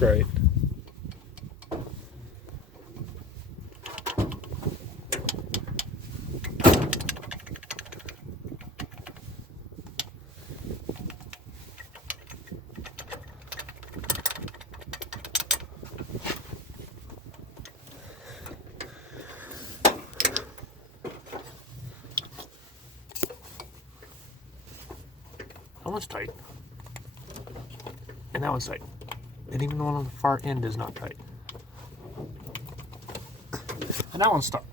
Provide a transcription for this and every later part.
straight. That one's tight. And that one's tight. And even the one on the far end is not tight. And that one's stuck.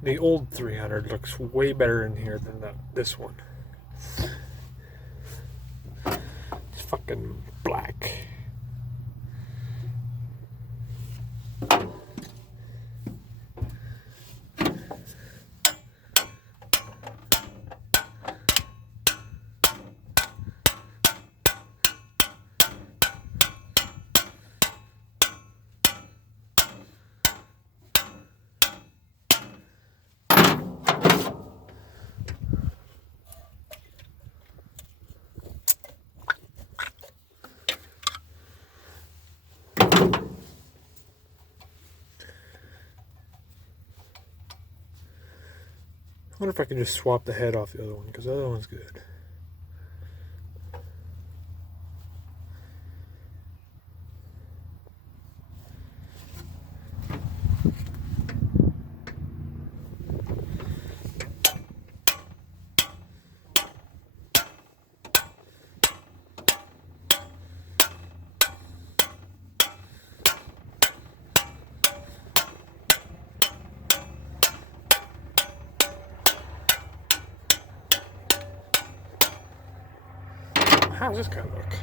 The old 300 looks way better in here than this one. It's fucking black. I wonder if I can just swap the head off the other one, because the other one's good. How's this guy look?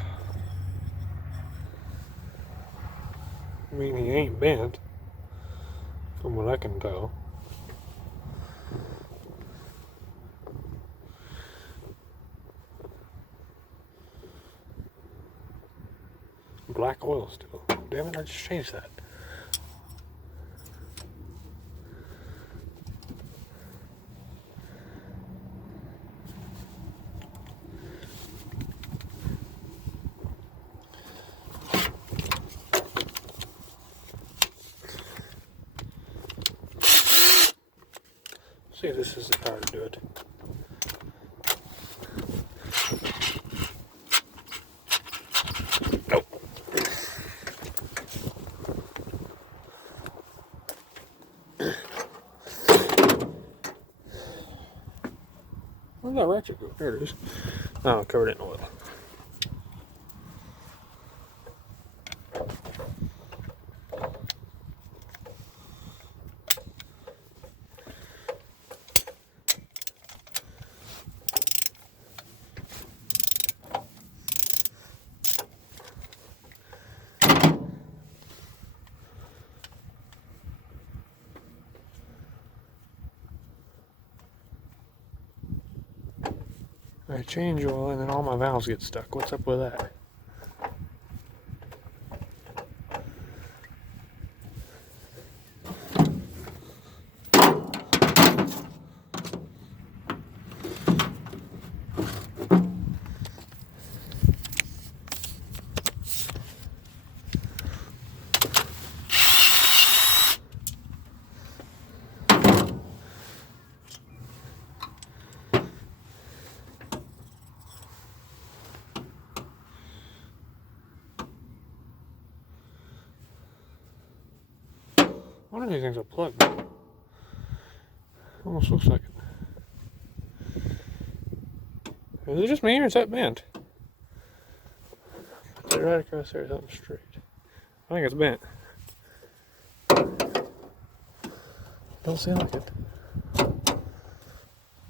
I mean, he ain't bent, from what I can tell. Black oil still. Damn it, I just changed that. See if this is the power to do it. Nope. Where'd that ratchet go? There it is. Oh, covered it in oil. I change oil and then all my valves get stuck. What's up with that? One of these things are plugged. Almost looks like it. Is it just me or is that bent? Put it right across there, something straight. I think it's bent. Don't seem like it.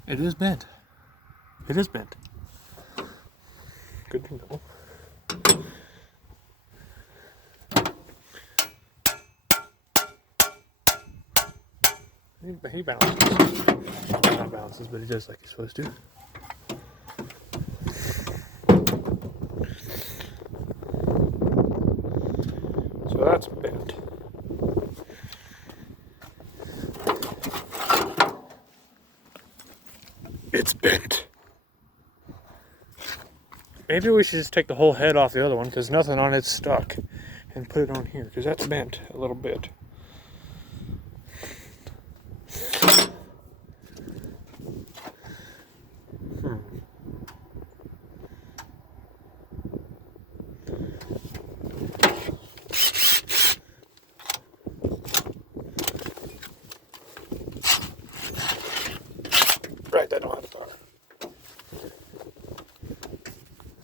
It is bent. It is bent. Good to know. He bounces. Not bounces, but he does like he's supposed to. So that's bent. It's bent. Maybe we should just take the whole head off the other one because nothing on it's stuck and put it on here because that's bent a little bit. Right, I don't have